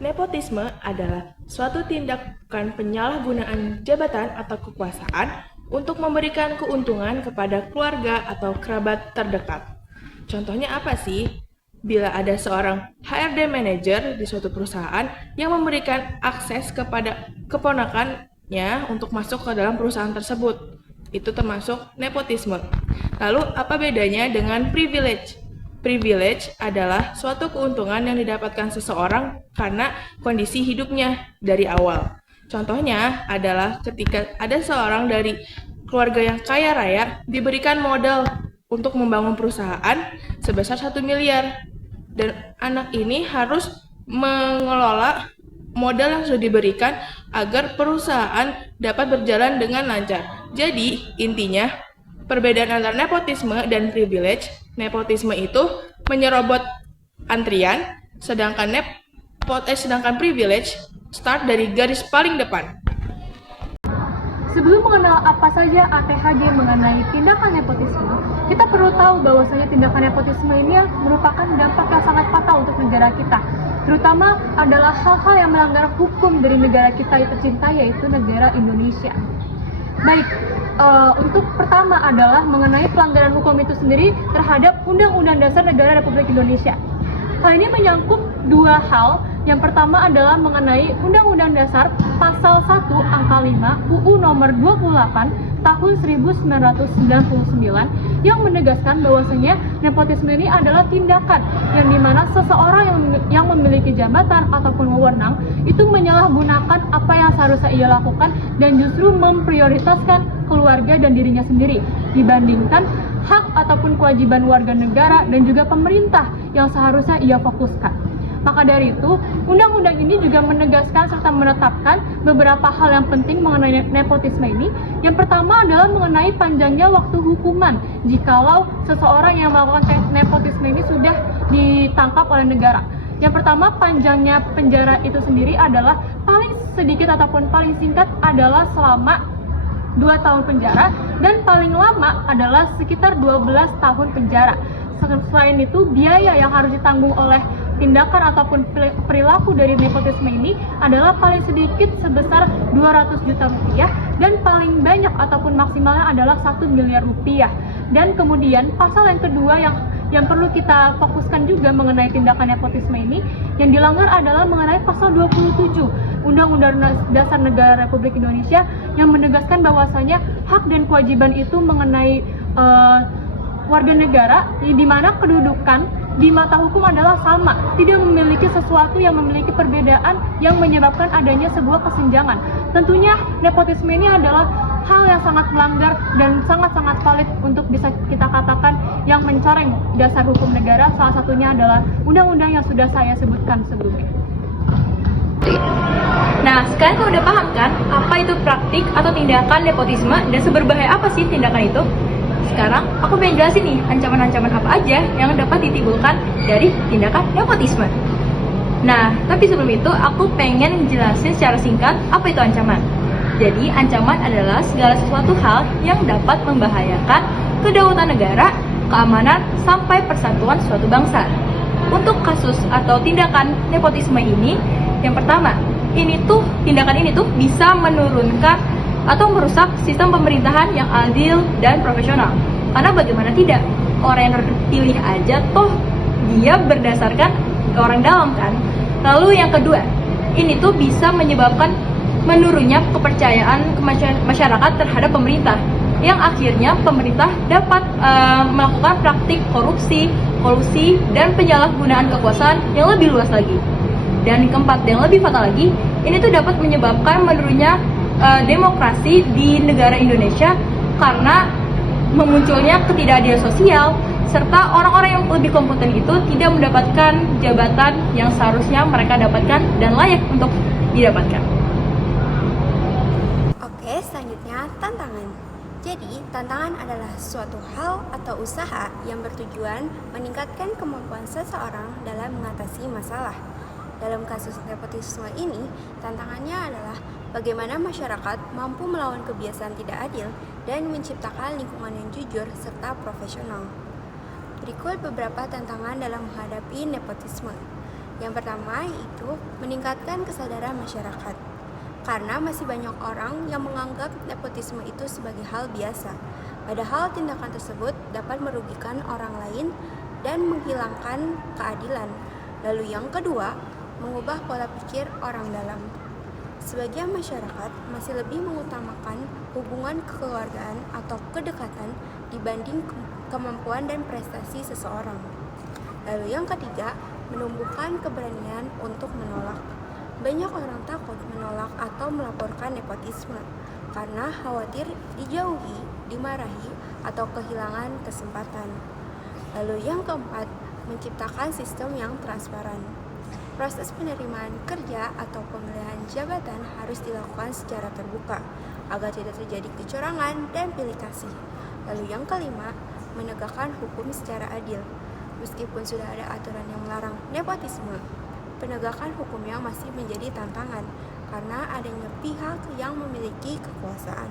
Nepotisme adalah suatu tindakan penyalahgunaan jabatan atau kekuasaan untuk memberikan keuntungan kepada keluarga atau kerabat terdekat. Contohnya apa sih? Bila ada seorang HRD manager di suatu perusahaan yang memberikan akses kepada keponakannya untuk masuk ke dalam perusahaan tersebut, itu termasuk nepotisme. Lalu apa bedanya dengan privilege? Privilege adalah suatu keuntungan yang didapatkan seseorang karena kondisi hidupnya dari awal. Contohnya adalah ketika ada seorang dari keluarga yang kaya raya diberikan modal untuk membangun perusahaan sebesar 1 miliar. Dan anak ini harus mengelola modal yang sudah diberikan agar perusahaan dapat berjalan dengan lancar. Jadi, intinya perbedaan antara nepotisme dan privilege, nepotisme itu menyerobot antrian, sedangkan privilege start dari garis paling depan. Sebelum mengenal apa saja ATHD mengenai tindakan nepotisme, kita perlu tahu bahwasanya tindakan nepotisme ini merupakan dampak yang sangat fatal untuk negara kita. Terutama adalah hal-hal yang melanggar hukum dari negara kita yang tercinta, yaitu negara Indonesia. Baik, untuk pertama adalah mengenai pelanggaran hukum itu sendiri terhadap Undang-Undang Dasar Negara Republik Indonesia. Hal ini menyangkut dua hal. Yang pertama adalah mengenai Undang-Undang Dasar Pasal 1 Angka 5 UU Nomor 28 Tahun 1999 yang menegaskan bahwasanya nepotisme ini adalah tindakan yang dimana seseorang yang memiliki jabatan ataupun wewenang itu menyalahgunakan apa yang seharusnya ia lakukan dan justru memprioritaskan keluarga dan dirinya sendiri dibandingkan hak ataupun kewajiban warga negara dan juga pemerintah yang seharusnya ia fokuskan. Maka dari itu, undang-undang ini juga menegaskan serta menetapkan beberapa hal yang penting mengenai nepotisme ini. Yang pertama adalah mengenai panjangnya waktu hukuman jikalau seseorang yang melakukan nepotisme ini sudah ditangkap oleh negara. Yang pertama, panjangnya penjara itu sendiri adalah paling sedikit ataupun paling singkat adalah selama 2 tahun penjara dan paling lama adalah sekitar 12 tahun penjara. Selain itu, biaya yang harus ditanggung oleh tindakan ataupun perilaku dari nepotisme ini adalah paling sedikit sebesar 200 juta rupiah dan paling banyak ataupun maksimalnya adalah 1 miliar rupiah. Dan kemudian pasal yang kedua yang perlu kita fokuskan juga mengenai tindakan nepotisme ini yang dilanggar adalah mengenai pasal 27 Undang-Undang Dasar Negara Republik Indonesia yang menegaskan bahwasanya hak dan kewajiban itu mengenai warga negara di mana kedudukan di mata hukum adalah sama, tidak memiliki sesuatu yang memiliki perbedaan yang menyebabkan adanya sebuah kesenjangan. Tentunya nepotisme ini adalah hal yang sangat melanggar dan sangat-sangat valid untuk bisa kita katakan yang mencoreng dasar hukum negara. Salah satunya adalah undang-undang yang sudah saya sebutkan sebelumnya. Nah, sekarang kamu udah paham kan apa itu praktik atau tindakan nepotisme dan seberbahaya apa sih tindakan itu? Sekarang aku pengen jelasin nih ancaman-ancaman apa aja yang dapat ditimbulkan dari tindakan nepotisme. Nah, tapi sebelum itu aku pengen jelasin secara singkat apa itu ancaman. Jadi, ancaman adalah segala sesuatu hal yang dapat membahayakan kedaulatan negara, keamanan, sampai persatuan suatu bangsa. Untuk kasus atau tindakan nepotisme ini, yang pertama, tindakan ini tuh bisa menurunkan atau merusak sistem pemerintahan yang adil dan profesional. Karena bagaimana tidak, orang yang terpilih aja toh dia berdasarkan ke orang dalam kan. Lalu yang kedua, ini tuh bisa menyebabkan menurunnya kepercayaan masyarakat terhadap pemerintah, yang akhirnya pemerintah dapat melakukan praktik korupsi, kolusi, dan penyalahgunaan kekuasaan yang lebih luas lagi. Dan keempat, yang lebih fatal lagi, ini tuh dapat menyebabkan menurunnya demokrasi di negara Indonesia karena memunculnya ketidakadilan sosial serta orang-orang yang lebih kompeten itu tidak mendapatkan jabatan yang seharusnya mereka dapatkan dan layak untuk didapatkan. Oke, selanjutnya tantangan. Jadi, tantangan adalah suatu hal atau usaha yang bertujuan meningkatkan kemampuan seseorang dalam mengatasi masalah. Dalam kasus nepotisme ini, tantangannya adalah bagaimana masyarakat mampu melawan kebiasaan tidak adil dan menciptakan lingkungan yang jujur serta profesional. Berikut beberapa tantangan dalam menghadapi nepotisme. Yang pertama yaitu meningkatkan kesadaran masyarakat. Karena masih banyak orang yang menganggap nepotisme itu sebagai hal biasa. Padahal tindakan tersebut dapat merugikan orang lain dan menghilangkan keadilan. Lalu yang kedua, mengubah pola pikir orang dalam. Sebagian masyarakat masih lebih mengutamakan hubungan kekeluargaan atau kedekatan dibanding kemampuan dan prestasi seseorang. Lalu yang ketiga, menumbuhkan keberanian untuk menolak. Banyak orang takut menolak atau melaporkan nepotisme karena khawatir dijauhi, dimarahi, atau kehilangan kesempatan. Lalu yang keempat, menciptakan sistem yang transparan. Proses penerimaan kerja atau pemilihan jabatan harus dilakukan secara terbuka agar tidak terjadi kecurangan dan pilih kasih. Lalu yang kelima, menegakkan hukum secara adil. Meskipun sudah ada aturan yang melarang nepotisme, penegakan hukumnya masih menjadi tantangan karena adanya pihak yang memiliki kekuasaan.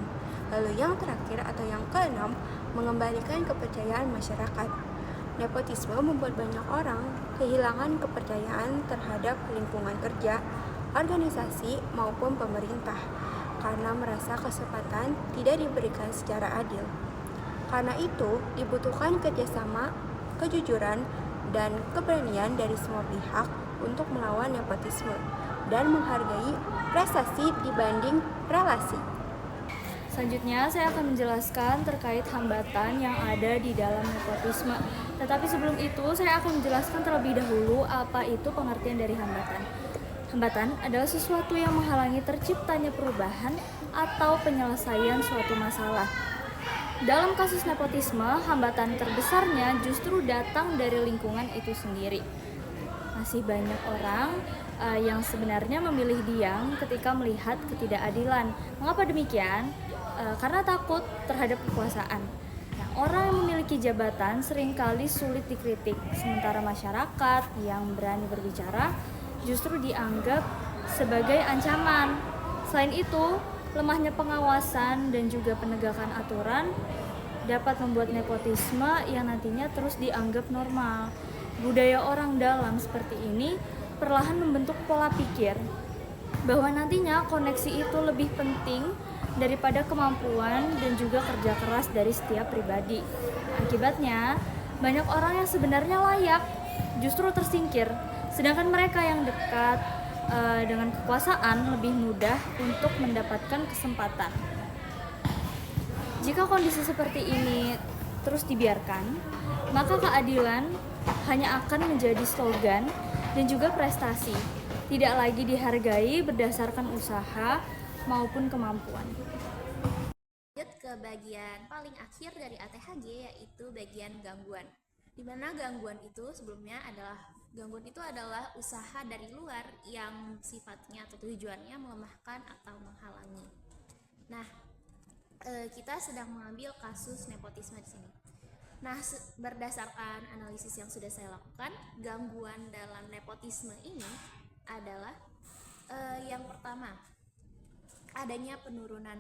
Lalu yang terakhir atau yang keenam, mengembalikan kepercayaan masyarakat. Nepotisme membuat banyak orang kehilangan kepercayaan terhadap lingkungan kerja, organisasi, maupun pemerintah karena merasa kesempatan tidak diberikan secara adil. Karena itu, dibutuhkan kerjasama, kejujuran, dan keberanian dari semua pihak untuk melawan nepotisme dan menghargai prestasi dibanding relasi. Selanjutnya, saya akan menjelaskan terkait hambatan yang ada di dalam nepotisme. Tetapi sebelum itu, saya akan menjelaskan terlebih dahulu apa itu pengertian dari hambatan. Hambatan adalah sesuatu yang menghalangi terciptanya perubahan atau penyelesaian suatu masalah. Dalam kasus nepotisme, hambatan terbesarnya justru datang dari lingkungan itu sendiri. Masih banyak orang yang sebenarnya memilih diam ketika melihat ketidakadilan. Mengapa demikian? Karena takut terhadap kekuasaan. Nah, orang yang memiliki jabatan seringkali sulit dikritik, sementara masyarakat yang berani berbicara justru dianggap sebagai ancaman. Selain itu, lemahnya pengawasan dan juga penegakan aturan dapat membuat nepotisme yang nantinya terus dianggap normal. Budaya orang dalam seperti ini perlahan membentuk pola pikir bahwa nantinya koneksi itu lebih penting daripada kemampuan dan juga kerja keras dari setiap pribadi. Akibatnya, banyak orang yang sebenarnya layak justru tersingkir, sedangkan mereka yang dekat dengan kekuasaan lebih mudah untuk mendapatkan kesempatan. Jika kondisi seperti ini terus dibiarkan, maka keadilan hanya akan menjadi slogan dan juga prestasi, tidak lagi dihargai berdasarkan usaha maupun kemampuan. Lanjut ke bagian paling akhir dari ATHG, yaitu bagian gangguan. Di mana gangguan itu adalah usaha dari luar yang sifatnya atau tujuannya melemahkan atau menghalangi. Nah, kita sedang mengambil kasus nepotisme di sini. Nah, berdasarkan analisis yang sudah saya lakukan, gangguan dalam nepotisme ini adalah yang pertama, adanya penurunan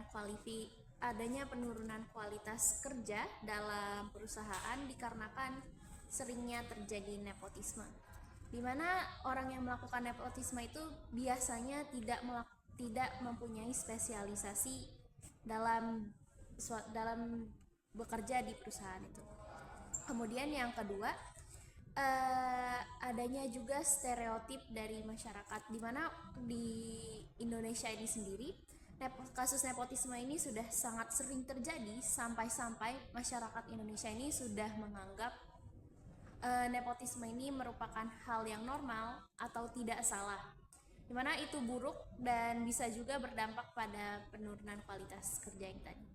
kualitas kerja dalam perusahaan dikarenakan seringnya terjadi nepotisme, di mana orang yang melakukan nepotisme itu biasanya tidak mempunyai spesialisasi dalam bekerja di perusahaan itu. Kemudian yang kedua, adanya juga stereotip dari masyarakat, di mana di Indonesia ini sendiri kasus nepotisme ini sudah sangat sering terjadi, sampai-sampai masyarakat Indonesia ini sudah menganggap nepotisme ini merupakan hal yang normal atau tidak salah, di mana itu buruk dan bisa juga berdampak pada penurunan kualitas kerja yang tadi.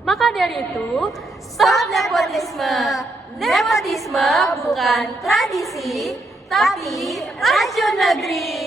Maka dari itu, stop nepotisme. Nepotisme bukan tradisi, tapi racun negeri.